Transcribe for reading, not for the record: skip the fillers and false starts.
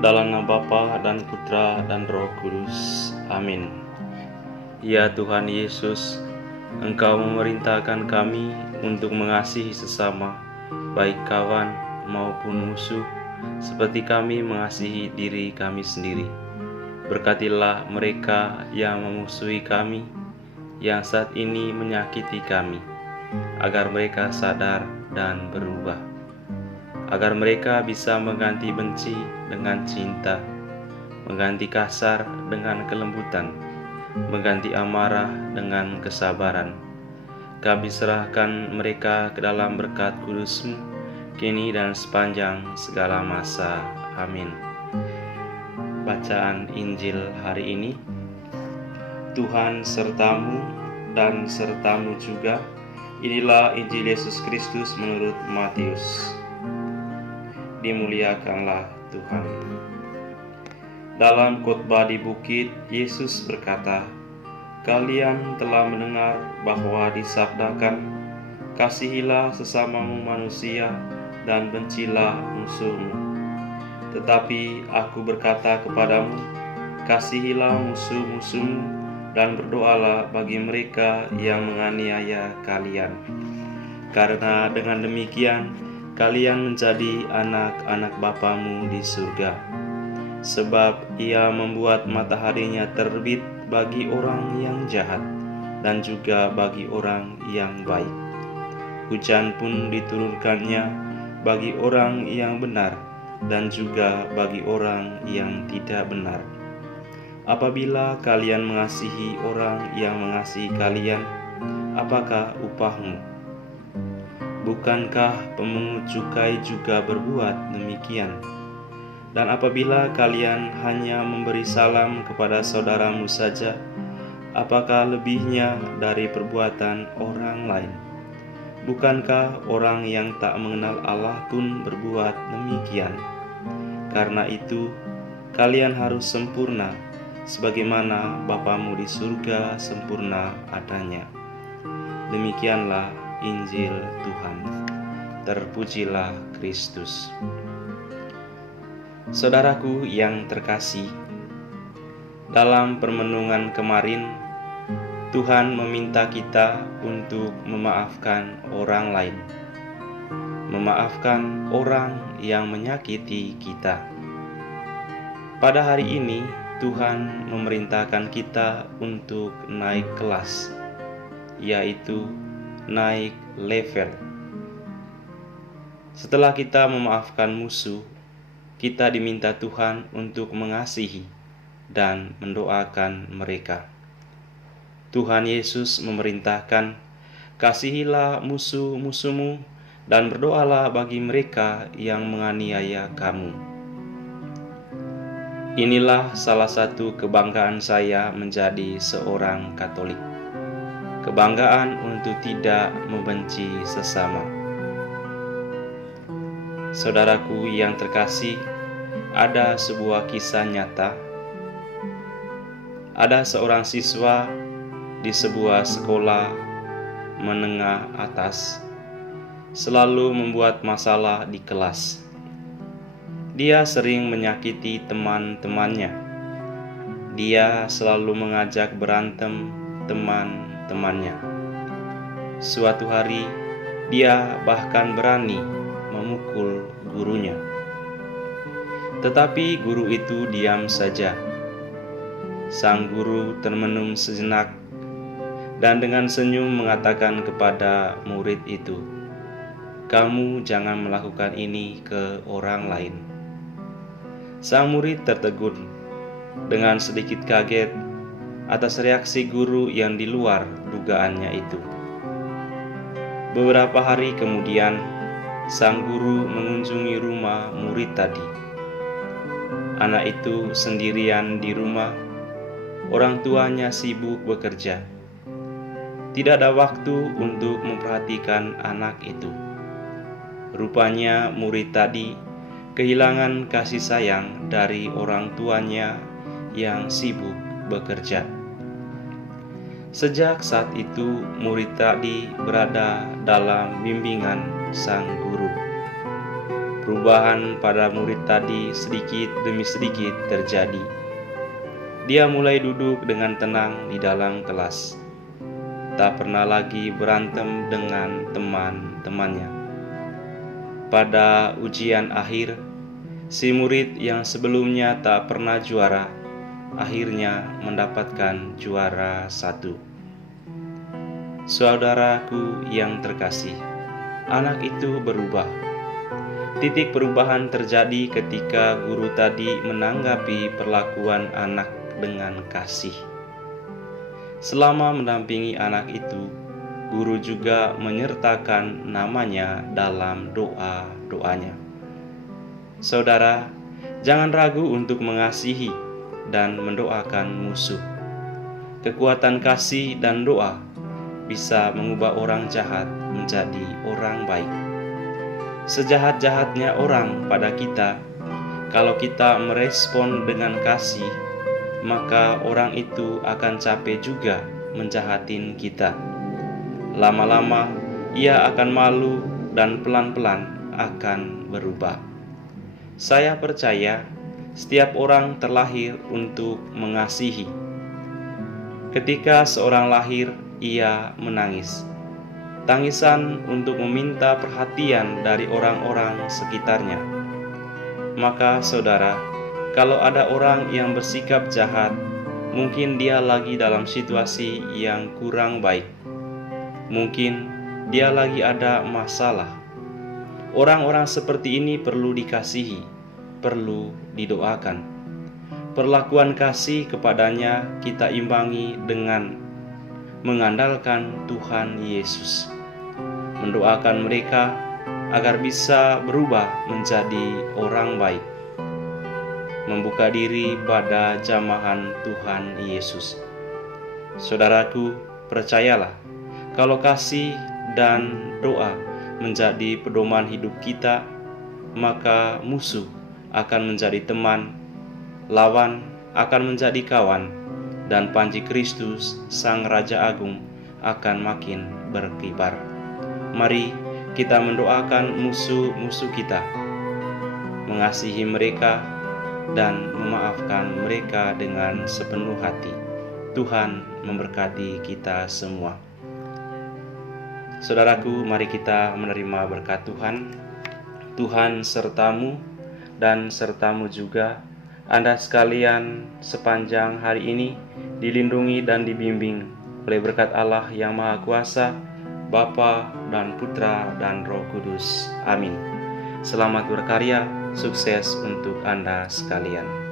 Dalam nama Bapa dan Putra dan Roh Kudus. Amin. Ya Tuhan Yesus, Engkau memerintahkan kami untuk mengasihi sesama, baik kawan maupun musuh, seperti kami mengasihi diri kami sendiri. Berkatilah mereka yang memusuhi kami, yang saat ini menyakiti kami, agar mereka sadar dan berubah, agar mereka bisa mengganti benci dengan cinta, mengganti kasar dengan kelembutan, mengganti amarah dengan kesabaran. Kami serahkan mereka ke dalam berkat Kudus-Mu, kini dan sepanjang segala masa. Amin. Bacaan Injil hari ini. Tuhan sertamu dan sertamu juga. Inilah Injil Yesus Kristus menurut Matius. Dimuliakanlah Tuhan. Dalam khotbah di bukit, Yesus berkata, "Kalian telah mendengar bahwa disabdakan, kasihilah sesamamu manusia dan bencilah musuhmu. Tetapi aku berkata kepadamu, kasihilah musuh-musuhmu dan berdoalah bagi mereka yang menganiaya kalian. Karena dengan demikian, kalian menjadi anak-anak Bapamu di surga. Sebab Ia membuat mataharinya terbit bagi orang yang jahat dan juga bagi orang yang baik. Hujan pun diturunkannya bagi orang yang benar dan juga bagi orang yang tidak benar. Apabila kalian mengasihi orang yang mengasihi kalian, apakah upahmu? Bukankah pemungut cukai juga berbuat demikian? Dan apabila kalian hanya memberi salam kepada saudaramu saja, apakah lebihnya dari perbuatan orang lain? Bukankah orang yang tak mengenal Allah pun berbuat demikian? Karena itu, kalian harus sempurna, sebagaimana Bapamu di surga sempurna adanya." Demikianlah Injil Tuhan. Terpujilah Kristus. Saudaraku yang terkasih, dalam permenungan kemarin, Tuhan meminta kita untuk memaafkan orang lain, memaafkan orang yang menyakiti kita. Pada hari ini, Tuhan memerintahkan kita untuk naik kelas, yaitu naik level. Setelah kita memaafkan musuh, kita diminta Tuhan untuk mengasihi dan mendoakan mereka. Tuhan Yesus memerintahkan, "Kasihilah musuh-musuhmu dan berdoalah bagi mereka yang menganiaya kamu." Inilah salah satu kebanggaan saya menjadi seorang Katolik. Kebanggaan untuk tidak membenci sesama. Saudaraku yang terkasih, ada sebuah kisah nyata. Ada seorang siswa di sebuah sekolah menengah atas selalu membuat masalah di kelas. Dia sering menyakiti teman-temannya. Dia selalu mengajak berantem teman-temannya. Suatu hari, dia bahkan berani memukul gurunya. Tetapi guru itu diam saja. Sang guru termenung sejenak dan dengan senyum mengatakan kepada murid itu, "Kamu jangan melakukan ini ke orang lain." Sang murid tertegun dengan sedikit kaget atas reaksi guru yang di luar dugaannya itu. Beberapa hari kemudian, sang guru mengunjungi rumah murid tadi. Anak itu sendirian di rumah, orang tuanya sibuk bekerja. Tidak ada waktu untuk memperhatikan anak itu. Rupanya murid tadi kehilangan kasih sayang dari orang tuanya yang sibuk bekerja. Sejak saat itu, murid tadi berada dalam bimbingan sang guru. perubahan pada murid tadi sedikit demi sedikit terjadi. Dia mulai duduk dengan tenang di dalam kelas. Tak pernah lagi berantem dengan teman-temannya. Pada ujian akhir, si murid yang sebelumnya tak pernah juara, akhirnya mendapatkan juara 1. Saudaraku yang terkasih, anak itu berubah. Titik perubahan terjadi ketika guru tadi menanggapi perlakuan anak dengan kasih. Selama mendampingi anak itu, guru juga menyertakan namanya dalam doa-doanya. Saudara, jangan ragu untuk mengasihi dan mendoakan musuh. Kekuatan kasih dan doa bisa mengubah orang jahat menjadi orang baik. Sejahat-jahatnya orang pada kita, kalau kita merespon dengan kasih, maka orang itu akan capek juga menjahatin kita. Lama-lama ia akan malu dan pelan-pelan akan berubah. Saya percaya setiap orang terlahir untuk mengasihi. Ketika seorang lahir, ia menangis. Tangisan untuk meminta perhatian dari orang-orang sekitarnya. Maka saudara, kalau ada orang yang bersikap jahat, mungkin dia lagi dalam situasi yang kurang baik. Mungkin dia lagi ada masalah. Orang-orang seperti ini perlu dikasihi, perlu didoakan. Perlakuan kasih kepadanya kita imbangi dengan mengandalkan Tuhan Yesus, mendoakan mereka agar bisa berubah menjadi orang baik, membuka diri pada jamahan Tuhan Yesus. Saudaraku, percayalah, kalau kasih dan doa menjadi pedoman hidup kita, maka musuh akan menjadi teman, lawan akan menjadi kawan, dan panji Kristus Sang Raja Agung akan makin berkibar. Mari kita mendoakan musuh-musuh kita, mengasihi mereka, dan memaafkan mereka dengan sepenuh hati. Tuhan memberkati kita semua. Saudaraku, mari kita menerima berkat Tuhan. Tuhan sertamu dan sertamu juga. Anda sekalian sepanjang hari ini dilindungi dan dibimbing oleh berkat Allah yang Maha Kuasa, Bapa dan Putra dan Roh Kudus. Amin. Selamat berkarya, sukses untuk Anda sekalian.